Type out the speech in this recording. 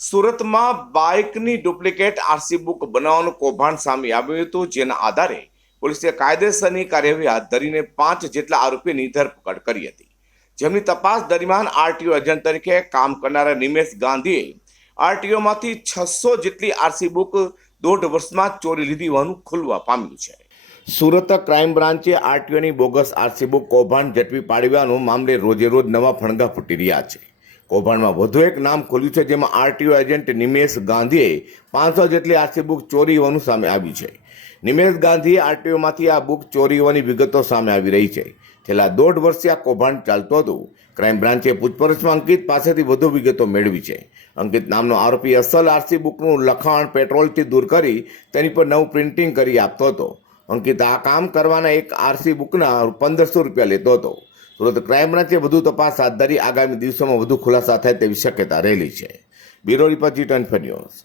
સુરતમાં બાઇકની duplicate RC book બનાવવાનું કૌભાંડ સામે આવ્યું હતું, જેના આધારે પોલીસે કાયદેસરની કાર્યવાહી હાથ ધરીને 5 જેટલા આરોપીની ધરપકડ કરી હતી. જેમની તપાસ દરમિયાન આરટીઓ એજન્ટ તરીકે કામ કરનારા નિમેશ ગાંધીએ આરટીઓમાંથી 600 જેટલી આરસી બુક 1.5 વર્ષમાં ચોરી લીધી હોવાનું ખુલવા પામ્યું છે. સુરત ક્રાઇમ બ્રાન્ચે આરટીઓની બોગસ આરસી બુક કૌભાંડ ઝડપી પાડવાનો મામલે રોજે રોજ નવા ફણગા ફૂટી રહ્યા છે. કૌભાંડમાં વધુ એક નામ ખુલ્યું છે, જેમાં આરટીઓ એજન્ટ નિમેશ ગાંધીએ 500 જેટલી આરસી બુક ચોરી હોવાનું સામે આવ્યું છે. નિમેશ ગાંધીએ આરટીઓમાંથી આ બુક ચોરી હોવાની વિગતો સામે આવી રહી છે. છેલ્લા 1.5 વર્ષથી આ કૌભાંડ ચાલતું હતું. ક્રાઇમ બ્રાન્ચે પૂછપરછમાં અંકિત પાસેથી વધુ વિગતો મેળવી છે. અંકિત નામનો આરોપી અસલ આરસી બુકનું લખાણ પેટ્રોલથી દૂર કરી તેની પર નવું પ્રિન્ટિંગ કરી આપતો હતો. અંકિત આ કામ કરવાના એક આરસી બુકના 1500 રૂપિયા લેતો હતો. સુરત ક્રાઇમ બ્રાન્ચે વધુ તપાસ હાથ ધરી આગામી દિવસોમાં વધુ ખુલાસા થાય તેવી શક્યતા રહેલી છે. Bureau report G24 news.